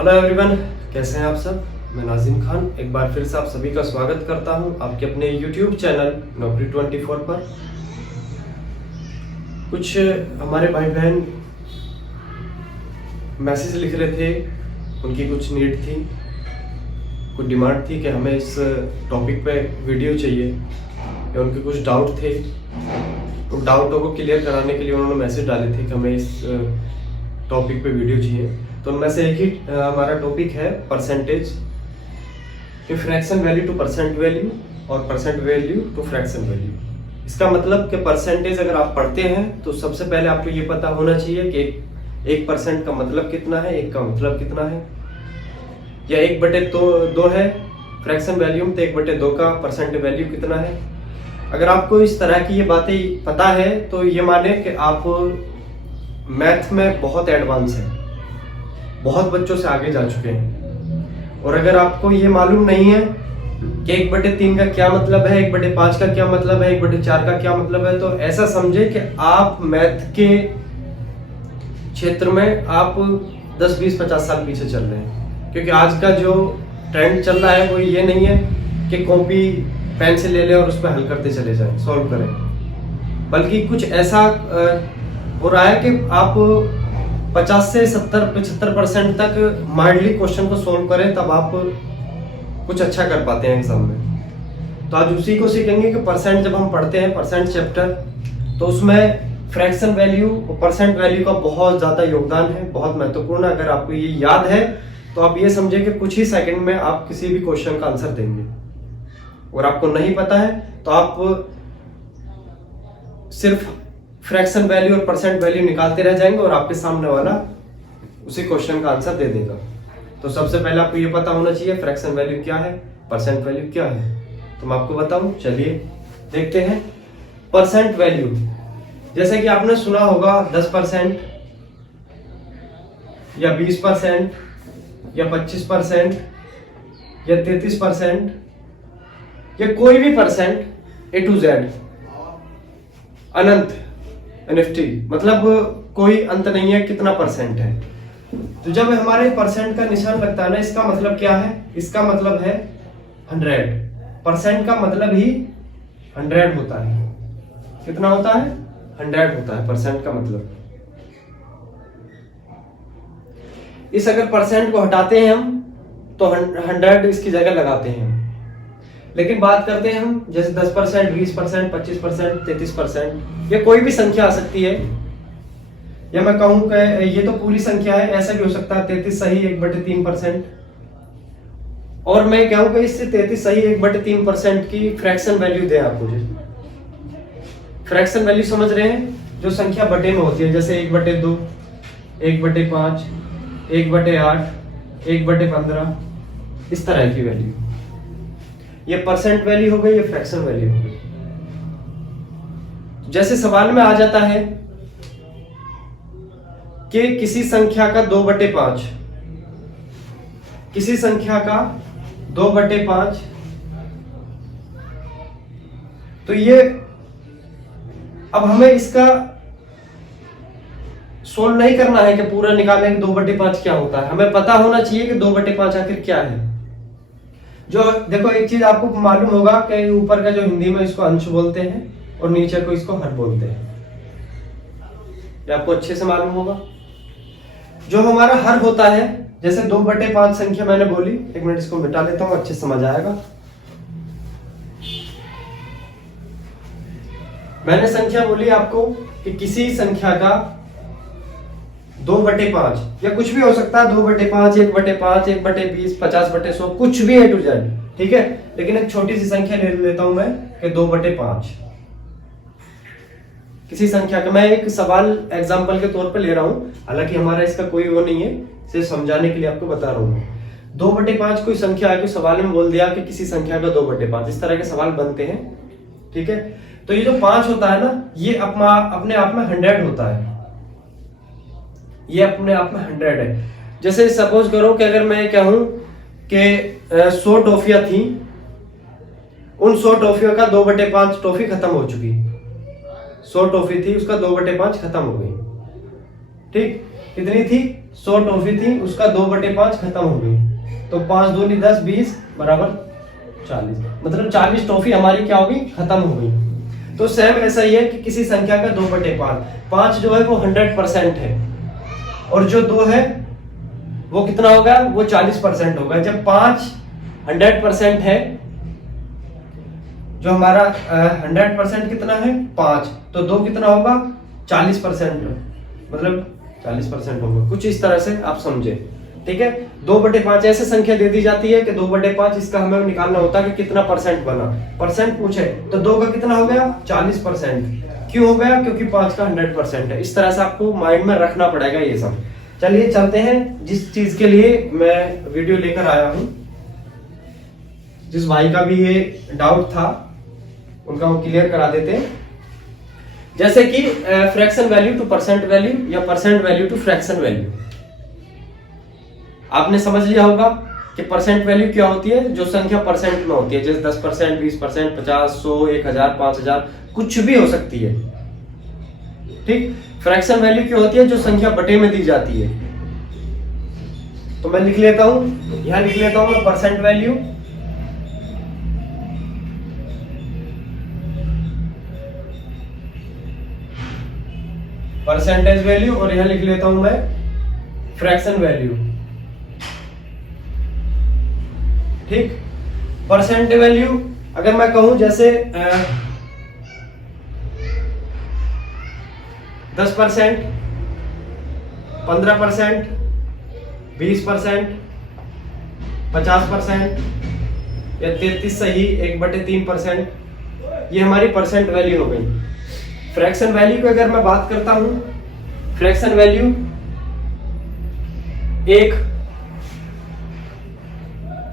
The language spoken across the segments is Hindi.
हेलो एवरीवन, कैसे हैं आप सब। मैं नाजिम खान एक बार फिर से आप सभी का स्वागत करता हूं आपके अपने यूट्यूब चैनल नौकरी 24 पर। कुछ हमारे भाई बहन मैसेज लिख रहे थे, उनकी कुछ नीड थी, कुछ डिमांड थी कि हमें इस टॉपिक पे वीडियो चाहिए, या उनके कुछ डाउट थे। उन डाउटों को क्लियर कराने के लिए उन्होंने मैसेज डाले थे कि हमें इस टॉपिक पे वीडियो चाहिए। तो उनमें से एक ही हमारा टॉपिक है परसेंटेज, कि fraction value to percent value और percent value to fraction value. इसका मतलब कि परसेंटेज अगर आप पढ़ते हैं तो सबसे पहले आपको ये पता होना चाहिए कि 1% का मतलब कितना है, 1 का मतलब कितना है, या 1/2 है फ्रैक्शन वैल्यू में, तो 1/2 का परसेंट वैल्यू कितना है। अगर आपको इस तरह की ये बातें पता है तो ये माने कि आप मैथ में बहुत एडवांस हैं, बहुत बच्चों से आगे जा चुके हैं। और अगर आपको ये मालूम नहीं है कि 1/3 का क्या मतलब है, 1/5 का क्या मतलब है, 1/4 का क्या मतलब है, तो ऐसा समझे कि आप मैथ के क्षेत्र में आप 10, 20, 50 साल पीछे चल रहे हैं। क्योंकि आज का जो ट्रेंड चल रहा है वो ये नहीं है कि कॉपी पेन से ले लें और उस पर हल करते चले जाएं, सॉल्व करें, बल्कि कुछ ऐसा हो रहा है कि आप 50 से 70-75% तक माइंडली क्वेश्चन को सोल्व करें, तब आप कुछ अच्छा कर पाते हैं एग्जाम में। तो आज उसी को सीखेंगे कि परसेंट जब हम पढ़ते हैं, परसेंट चैप्टर, तो उसमें फ्रैक्शन वैल्यू और परसेंट वैल्यू का बहुत ज़्यादा योगदान है, बहुत महत्वपूर्ण है। अगर आपको ये याद है तो आप ये समझे कि कुछ ही सेकंड में आप किसी भी क्वेश्चन का आंसर देंगे। और आपको नहीं पता है तो आप सिर्फ फ्रैक्शन वैल्यू और परसेंट वैल्यू निकालते रह जाएंगे और आपके सामने वाला उसी क्वेश्चन का आंसर दे देगा। तो सबसे पहले आपको ये पता होना चाहिए फ्रैक्शन वैल्यू क्या है, परसेंट वैल्यू क्या है। तो मैं आपको बताऊं, चलिए देखते हैं। परसेंट वैल्यू, जैसे कि आपने सुना होगा 10% या 20% या 25% या 33% या कोई भी percent, A to Z, Anant, NFT, मतलब कोई अंत नहीं है कितना परसेंट है। तो जब हमारे परसेंट का निशान लगता है ना, इसका मतलब क्या है, इसका मतलब है 100। परसेंट का मतलब ही 100 होता है। कितना होता है? 100 होता है परसेंट का मतलब। इस अगर परसेंट को हटाते हैं हम तो 100 इसकी जगह लगाते हैं। लेकिन बात करते हैं हम जैसे 10%, 20%, 25%, 33%, या कोई भी संख्या आ सकती है, या मैं कहूं कि ये तो पूरी संख्या है, ऐसा भी हो सकता है 33 सही 1/3%। और मैं कहूं कि इससे 33 सही 1/3% की फ्रैक्शन वैल्यू दे आप मुझे। फ्रैक्शन वैल्यू समझ रहे हैं, जो संख्या बटे में होती है, जैसे 1/2, 1/5, 1/8, 1/15, इस तरह की वैल्यू। ये परसेंट वैल्यू हो गई, ये फ्रैक्शन वैल्यू हो गई। जैसे सवाल में आ जाता है कि किसी संख्या का 2/5, किसी संख्या का 2/5, तो ये अब हमें इसका सोल्व नहीं करना है कि पूरा निकालें 2/5 क्या होता है। हमें पता होना चाहिए कि 2/5 आखिर क्या है। जो देखो, एक चीज आपको मालूम होगा कि ऊपर का जो हिंदी में इसको अंश बोलते हैं और नीचे को इसको हर बोलते हैं, ये आपको अच्छे से मालूम होगा। जो हमारा हर होता है, जैसे 2/5 संख्या मैंने बोली, 1 मिनट इसको मिटा लेता हूं, अच्छे से समझ आएगा। मैंने संख्या बोली आपको कि किसी संख्या का 2/5, या कुछ भी हो सकता है, 2/5, 1/5, 1/20, 50/100, कुछ भी A to Z, ठीक है। लेकिन एक छोटी सी संख्या ले लेता हूं मैं कि 2/5 किसी संख्या का। मैं एक सवाल एग्जांपल के तौर पे ले रहा हूं, हालांकि हमारा इसका कोई वो नहीं है, सिर्फ समझाने के लिए आपको बता रहा हूं। 2/5 कोई संख्या है, कोई सवाल में बोल दिया कि किसी संख्या का 2/5, इस तरह के सवाल बनते हैं, ठीक है। तो ये जो 5 होता है ना, ये अपने आप में 100 होता है, ये अपने आप में 100 है। जैसे सपोज करो कि अगर मैं कहूं कि 100 टॉफियां थी, उन 100 टॉफियों का 2/5 टॉफी खत्म हो चुकी, 100 टॉफी थी, उसका 2/5 खत्म हो गई, ठीक। कितनी थी? 100 टॉफी थी, उसका 2/5 खत्म हो गई, तो 5 दूनी 10, 20 बराबर 40, मतलब 40 टॉफी हमारी क्या होगी, खत्म हो गई। तो सेम ऐसा ही है कि किसी संख्या का 2/5, 5 जो है वो 100% है, और जो 2 है वो कितना होगा, वो 40% होगा। जब 5 100% है, जो हमारा 100% कितना है 5, तो 2 कितना होगा 40%, मतलब 40% होगा, कुछ इस तरह से आप समझे, ठीक है। 2/5 ऐसे संख्या दे दी जाती है कि 2/5 इसका हमें निकालना होता है कि कितना परसेंट बना, परसेंट पूछे तो 2 का कितना हो गया 40%, क्यों हो गया, क्योंकि 5 का 100% है। इस तरह से आपको माइंड में रखना पड़ेगा ये सब। चलिए चलते हैं जिस चीज के लिए मैं वीडियो लेकर आया हूं, जिस भाई का भी ये डाउट था उनका वो क्लियर करा देते हैं। जैसे कि fraction value to percent value या percent value to fraction value, आपने समझ लिया होगा कि परसेंट वैल्यू क्या होती है, जो संख्या परसेंट में होती है, जैसे 10%, 20%, 50, 100, 1000, 5000, कुछ भी हो सकती है, ठीक। फ्रैक्शन वैल्यू क्या होती है, जो संख्या बटे में दी जाती है। तो मैं लिख लेता हूं, यहां लिख लेता हूं परसेंट वैल्यू, परसेंटेज वैल्यू, और यहां लिख लेता हूं मैं फ्रैक्शन वैल्यू, ठीक। परसेंट वैल्यू अगर मैं कहूं जैसे 10%, 15%, 20%, 50% या 33 सही 1/3%, ये हमारी परसेंट वैल्यू हो गई। फ्रैक्शन वैल्यू की अगर मैं बात करता हूं, फ्रैक्शन वैल्यू एक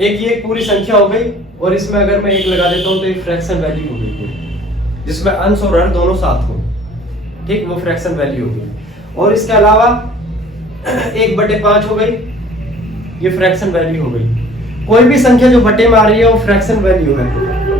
ये पूरी संख्या हो गई, और इसमें अगर मैं 1 लगा देता हूं तो ये फ्रैक्शन वैल्यू हो गई, जिसमें अंश और हर दोनों साथ हो, ठीक, वो फ्रैक्शन वैल्यू हो गई। और इसके अलावा 1/5 हो गई, ये फ्रैक्शन वैल्यू हो गई। कोई भी संख्या जो बटे में आ रही है वो फ्रैक्शन वैल्यू है।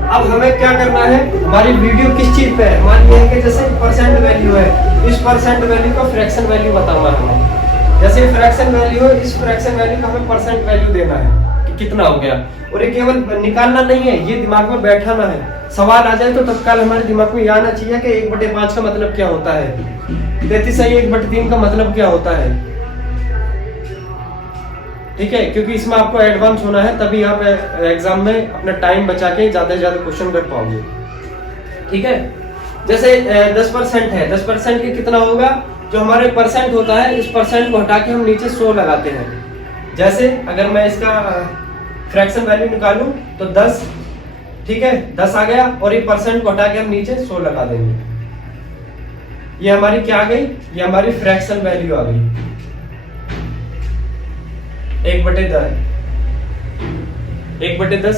अब हमें क्या करना है, हमारी वीडियो किस चीज पे है, हमारी ये है कि जैसे परसेंट वैल्यू है, इस परसेंट वैल्यू का फ्रैक्शन वैल्यू बताना है हमें। जैसे फ्रैक्शन वैल्यू है, इस फ्रैक्शन वैल्यू का हमें परसेंट वैल्यू देना है कि कितना हो गया। और ये केवल निकालना नहीं है, ये दिमाग में बैठाना है। सवाल आ जाए तो तत्काल हमारे दिमाग में ये आना चाहिए कि 1/5 का मतलब क्या होता है, 33 सही 1/3 का मतलब क्या होता है, ठीक है। क्योंकि इसमें आपको एडवांस होना है, तभी आप एग्जाम में अपना टाइम बचा के ज्यादा से ज्यादा क्वेश्चन कर पाओगे, ठीक है। जैसे 10% है, 10% के कितना होगा, जो हमारे परसेंट होता है, इस परसेंट को हटा के हम नीचे 100 लगाते हैं। जैसे अगर मैं इसका फ्रैक्शन वैल्यू निकालूं तो 10, ठीक है, 10 आ गया, और ये परसेंट को हटा के हम नीचे 100 लगा देंगे। ये हमारी क्या आ गई, ये हमारी फ्रैक्शन वैल्यू आ गई, 1/10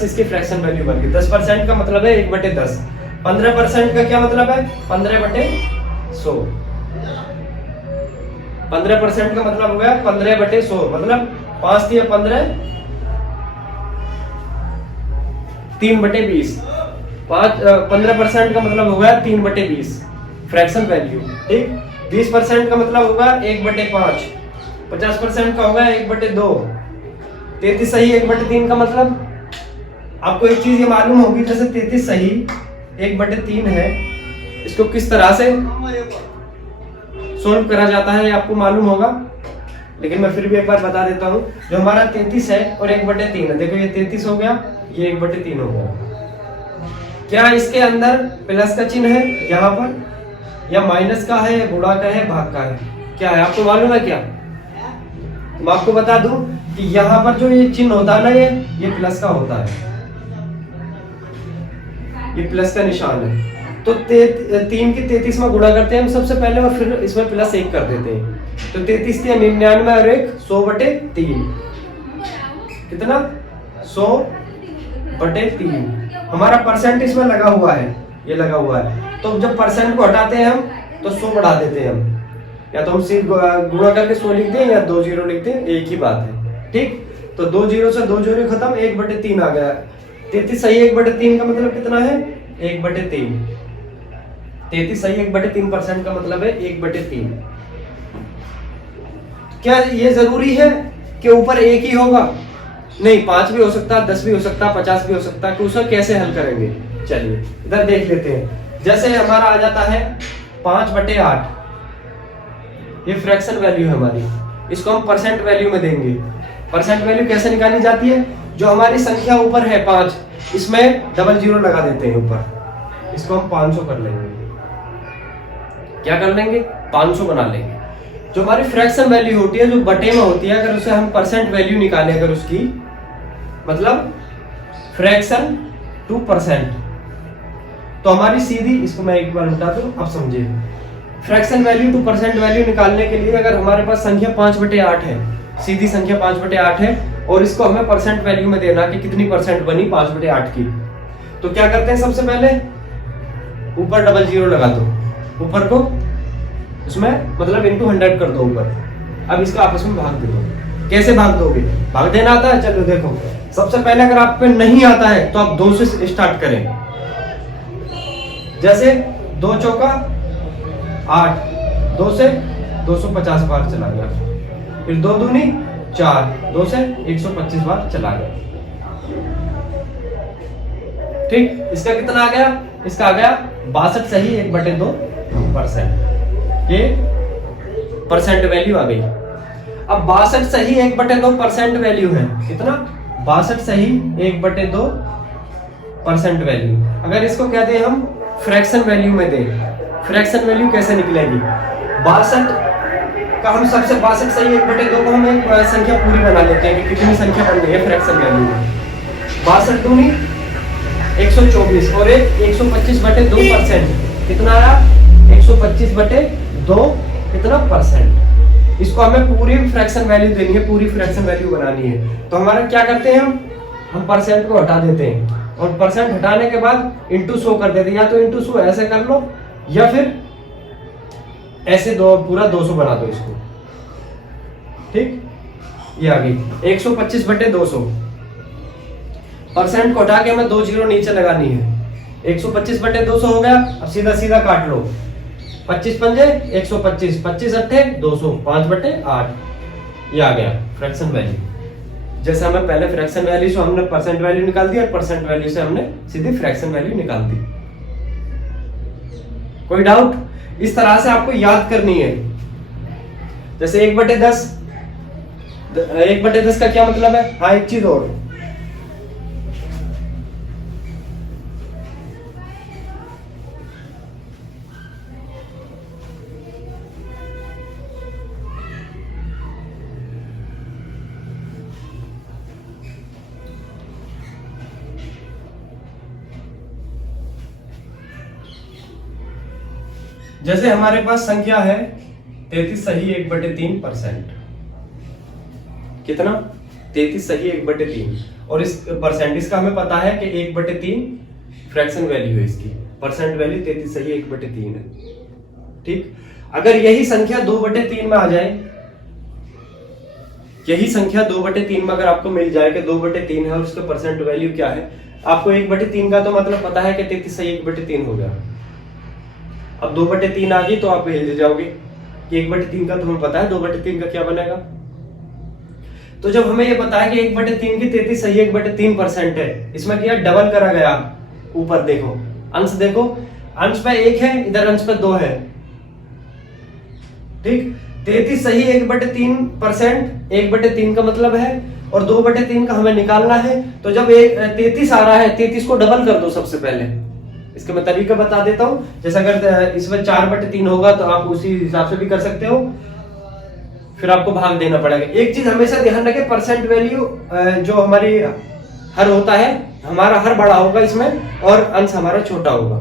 इसकी फ्रैक्शन वैल्यू बन गई। 10% का मतलब है 1/10, 15% का क्या मतलब है 15/100, 15% का मतलब हो गया 15/100, मतलब 5 दिया 15, 3/20, 15% का मतलब होगा 3/20 फ्रैक्शन वैल्यू, ठीक। 20% का मतलब होगा 1/5, 50% का होगा 1/2, 33 सही 1/3 का मतलब, आपको एक चीज ये मालूम होगी, जैसे 33 सही 1/3 है, इसको किस तरह से सोल्व करा जाता है आपको मालूम होगा, लेकिन मैं फिर भी एक बार बता देता हूं। जो हमारा 33 है और 1/3 है, देखो ये 33 हो गया, ये 1/3 हो गया। क्या इसके अंदर प्लस का चिन्ह है यहाँ पर, या माइनस का है, या गुणा का है, भाग का है, क्या है आपको मालूम है क्या? मैं आपको बता दूं कि यहाँ पर जो ये चिन्ह होता है ना, ये प्लस का होता है, ये प्लस का निशान है। तो 3 की 33 में गुणा करते हैं हम सबसे पहले, और फिर इसमें प्लस 1 कर देते हैं। तो 33 × 99 और 1 100/3, कितना 100/3। हमारा परसेंट इसमें लगा हुआ है, ये लगा हुआ है। तो जब परसेंट को हटाते हैं हम तो 100 बढ़ा देते हैं हम, या तो हम सिर्फ गुणा करके 100 लिख दें या 2 0 लिख दें, एक ही बात है, ठीक। तो 2 0 से 2 0 खत्म, 1/3 आ गया। 33 सही 1/3 का मतलब कितना है 1/3, 33 सही 1/3% का मतलब है 1/3। क्या ये जरूरी है कि ऊपर एक ही होगा? नहीं, 5 भी हो सकता, 10 भी हो सकता, 50 भी हो सकता। तो उसे कैसे हल करेंगे? चलिए इधर देख लेते हैं। जैसे हमारा आ जाता है 5/8, ये फ्रैक्शन वैल्यू है हमारी, इसको हम परसेंट वैल्यू में देंगे। परसेंट वैल्यू कैसे निकाली जाती है? जो हमारी संख्या ऊपर है 5, इसमें डबल जीरो लगा देते हैं ऊपर, इसको हम 500 कर लेंगे। क्या कर लेंगे? 500 बना लेंगे। जो हमारी फ्रैक्शन वैल्यू होती है, जो बटे में होती है, अगर उसे हम परसेंट वैल्यू निकालें, अगर उसकी मतलब फ्रैक्शन टू परसेंट, तो हमारी सीधी, इसको मैं एक बार बता दूं, अब समझिए। Fraction value to percent value निकालने के लिए अगर हमारे पास संख्या 5/8 है, सीधी संख्या 5/8 है, और इसको हमें परसेंट वैल्यू में देना कि कितनी परसेंट बनी 5/8 की, तो क्या करते हैं? सबसे पहले ऊपर डबल जीरो लगा दो, ऊपर को उसमें मतलब इनटू 100 कर दो ऊपर। अब इसका आपस में भाग दे दो। कैसे भाग दोगे? भाग देना आता है? चलो देखो, सबसे पहले अगर आप पे नहीं आता है तो आप 2 से स्टार्ट करें। जैसे 2 चौका 8, 2 से 250 बार चला गया, फिर 2 दूनी 4, 2 से 125 बार चला गया। ठीक, इसका कितना आ गया? इसका आ गया 62 सही 1/2%। ये परसेंट वैल्यू आ गई। अब 62 सही 1/2% वैल्यू है। कितना? 62 सही 1/2% वैल्यू। अगर इसको क्या दें हम? फ्रैक्शन वैल्यू में दें। फ्रैक्शन वैल्यू कैसे निकलेगी? 62 का हम सबसे 62 सही 1/2 को हम एक संख्या पूरी बना लेते हैं कि कितनी संख्या बन गई है फ्रैक्शन वैल्यू में। 62 दूनी 124 और एक 125/2%। कितना आया? 125/2 कितना परसेंट। इसको हमें पूरी फ्रैक्शन वैल्यू देनी है, पूरी फ्रैक्शन वैल्यू बनानी है। तो हमारा क्या करते हैं हम परसेंट को हटा देते हैं, और परसेंट हटाने के बाद इंटू 100 कर देते हैं। या तो इंटू 100 ऐसे कर लो, या फिर ऐसे पूरा 200 बना दो इसको। ठीक, ये आ गई 125/200। परसेंट को हटा के हमें 2 जीरो नीचे लगानी है। 125/200 हो गया। अब सीधा सीधा काट लो, 25 पंजे 125, 25 अट्ठे 200, 5/8। ये आ गया फ्रैक्शन वैल्यू। जैसे हमें पहले फ्रैक्शन वैल्यू से हमने परसेंट वैल्यू निकाल दी, और परसेंट वैल्यू से हमने सीधी फ्रैक्शन वैल्यू निकाल दी। कोई डाउट? इस तरह से आपको याद करनी है। जैसे 1/10, 1/10 का क्या मतलब है? हाँ, एक चीज और, जैसे हमारे पास संख्या है 33 सही 1/3%। कितना? 33 सही 1/3, और इस परसेंट इसका हमें पता है कि 1/3 फ्रैक्शन वैल्यू है इसकी। परसेंट वैल्यू 33 सही 1/3 है। ठीक, अगर यही संख्या 2/3 में आ जाए, यही संख्या 2/3 में अगर आपको मिल जाए कि 2/3 है और उसका परसेंट वैल्यू क्या है, आपको 1/3 का तो मतलब पता है कि 33 सही 1/3 हो गया। अब 2/3 आ गई तो आप हिल जाओगे कि 1/3 का तुम्हें पता है 2/3 का क्या बनेगा। तो जब हमें ये पता है कि 1/3 की 33 सही 1/3% है, इसमें क्या डबल करा गया। ऊपर देखो, अंश देखो, अंश पे 1 है, इधर अंश पे 2 है। ठीक, 33 सही 1/3%, 1/3 का मतलब है, और 2/3 का हमें निकालना है। तो जब 33 आ रहा है, 33 को डबल कर दो सबसे पहले। इसका मैं तरीका बता देता हूं। जैसे अगर इसमें 4/3 होगा तो आप उसी हिसाब से भी कर सकते हो, फिर आपको भाग देना पड़ेगा। एक चीज हमेशा ध्यान रखें, परसेंट वैल्यू जो हमारी हर होता है, हमारा हर बड़ा होगा इसमें, और अंश हमारा छोटा होगा।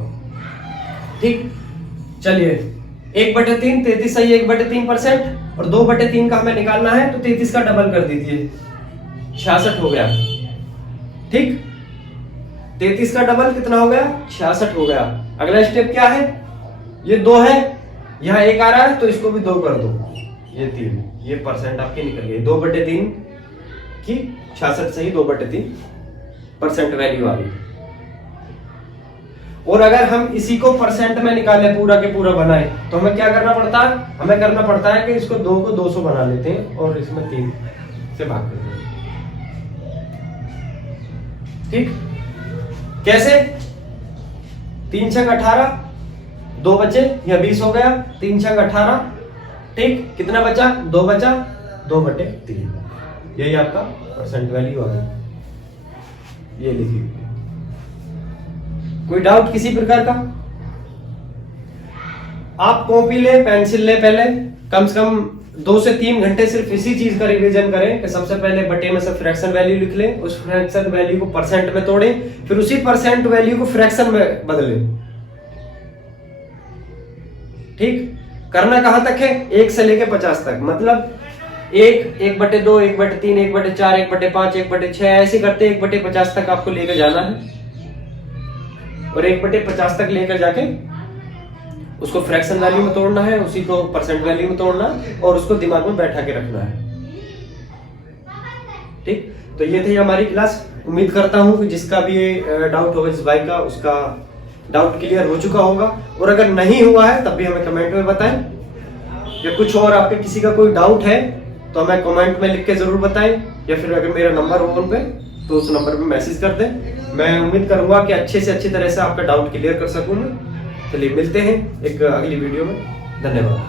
ठीक, चलिए 1/3, 33 सही 1/3%, और 2/3 का हमें निकालना है, तो 33 का डबल कर दीजिए, 66 हो गया। ठीक, 33 का डबल कितना हो गया? 66 हो गया। अगला स्टेप क्या है? ये 2 है, यहाँ 1 आ रहा है, तो इसको भी 2 कर दो, ये 3, ये परसेंट आपकी निकल गई। 2/3 की 66 सही 2/3% वैल्यू आ गई। और अगर हम इसी को परसेंट में निकाले पूरा के पूरा बनाए तो हमें क्या करना पड़ता है, हमें करना पड़ता है कि इसको 2 को 200 बना लेते हैं और इसमें 3 से भाग देते हैं। ठीक, कैसे? 3 छंग 18, 2 बचे, यह 20 हो गया, 3 छंग 18। ठीक, कितना बचा? 2 बचा, 2/3, यही आपका परसेंट वैल्यू आ गई, ये लिखिए। कोई डाउट किसी प्रकार का? आप कॉपी ले, पेंसिल ले, पहले कम से कम 2 से 3 घंटे सिर्फ इसी चीज का रिवीजन करें कि सबसे पहले बटे में से फ्रैक्शन वैल्यू लिख लें, उस फ्रैक्शन वैल्यू को परसेंट में तोड़ें, फिर उसी परसेंट वैल्यू को फ्रैक्शन में बदलें। ठीक, करना कहां तक है? 1 से लेके 50 तक, मतलब 1, 1/2, 1/3, 1/4, 1/5, 1/6, ऐसे करते 1/50 तक आपको लेकर जाना है और 1/50 तक लेकर जाके उसको फ्रैक्शन वैल्यू में तोड़ना है, उसी को परसेंट वैल्यू में तोड़ना और उसको दिमाग में बैठा के रखना है। ठीक, तो ये थी हमारी क्लास। उम्मीद करता हूं कि जिसका भी डाउट होगा इस भाई का, उसका डाउट क्लियर हो चुका होगा, और अगर नहीं हुआ है तब भी हमें कमेंट में बताएं, या कुछ और आपके किसी का कोई डाउट है तो हमें कमेंट में लिख के जरूर बताएं, या फिर अगर मेरा नंबर हो उन पे तो उस नंबर पे मैसेज कर दें। मैं उम्मीद करूंगा कि अच्छे से अच्छी तरह से आपका डाउट क्लियर कर सकूं मैं। चलिए मिलते हैं एक अगली वीडियो में। धन्यवाद।